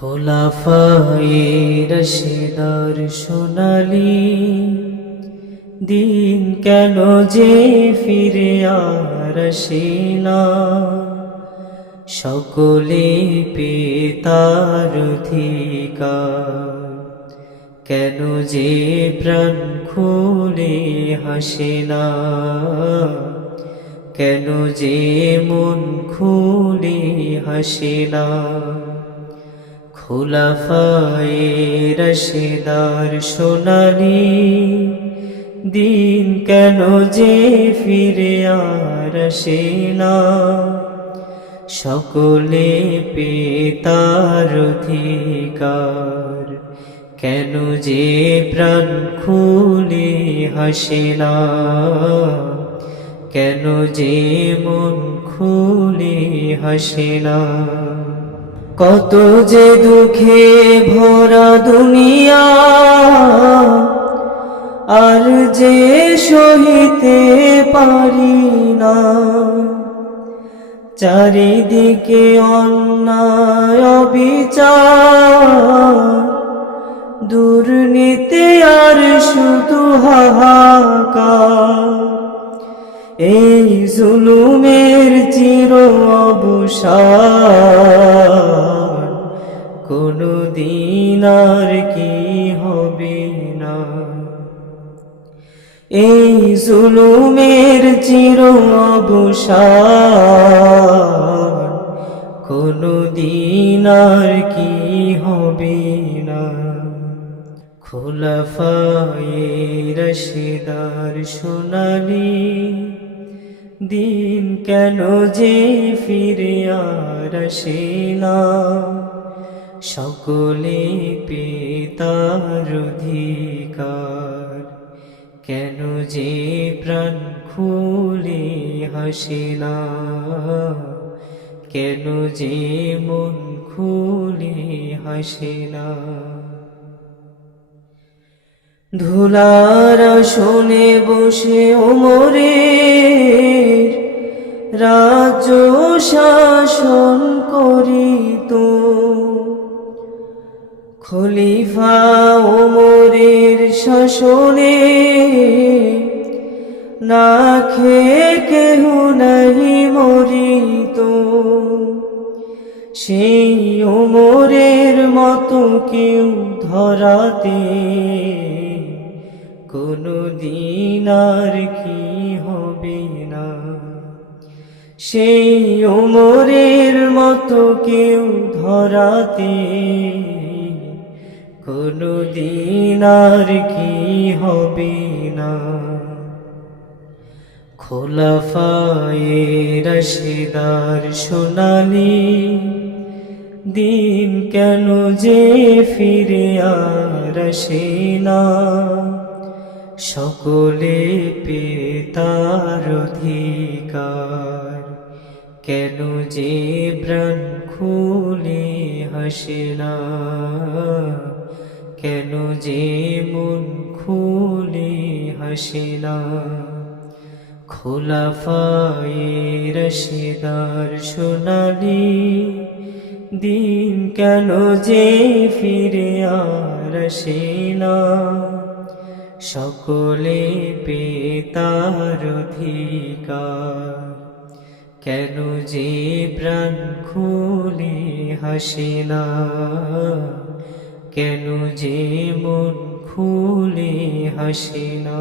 খোলাফায়ে রশেদার সোনালি। দিন কেন যে ফিরে আর না। সকলে পেতার অধিকার। কেন যে প্রাণ খুলে হাসে না। কেন যে মন খুলে হাসে না। খোলাফায়ে রশেদার সোনালি, দিন কেন যে ফিরে আর আসে না? সকলে পেতার অধিকার, কেন যে প্রাণ খুলে হাসে না? কেন যে মন খুলে হাসে না? কত যে দুঃখে ভরা দুনিয়া, আর যে সহিতে পারি না। চারিদিকে অন্যায় বিচার দুর্নীতি আর শুধু হাহাকার। এই জুলুমের চির অবসান কোনো দিন আর কি হবে না। এই জুলুমের চির অবসান কোনো দিন আর কি হবে না। খোলাফায়ে রশিদার সোনালি, দিন কেন যে ফিরে আর না। সকলে পেতার অধিকার। কেন যে প্রাণ খুলে হাসে না কেন যে মন খুলে হাসে না ধুলার শুনে বসে ওমরে রাজ্য খলিফা ওমরের শাসনে না খেয়ে কেহ নাহি মরিত। সেই ওমরের মতো কেউ ধরাতে কোনো দিন আর কি হবে না। সেই ওমরের মতো কেউ ধরাতে কোনো দিন আর কি হবে না। খোলাফায়ে রশিদার সোনালি, দিন কেন যে ফিরে আর আসে না। সকলে পেতার অধিকার, কেন যে প্রাণ খুলে হাসে না। কেন যে মন খুলে হাসে না খোলাফায়ে রশিদার সোনালি, দিন কেন যে ফিরে আর আসে না সকলে পেতার অধিকার, কেন যে প্রাণ খুলে হাসে না কেন যে মন খুলে হাসে না?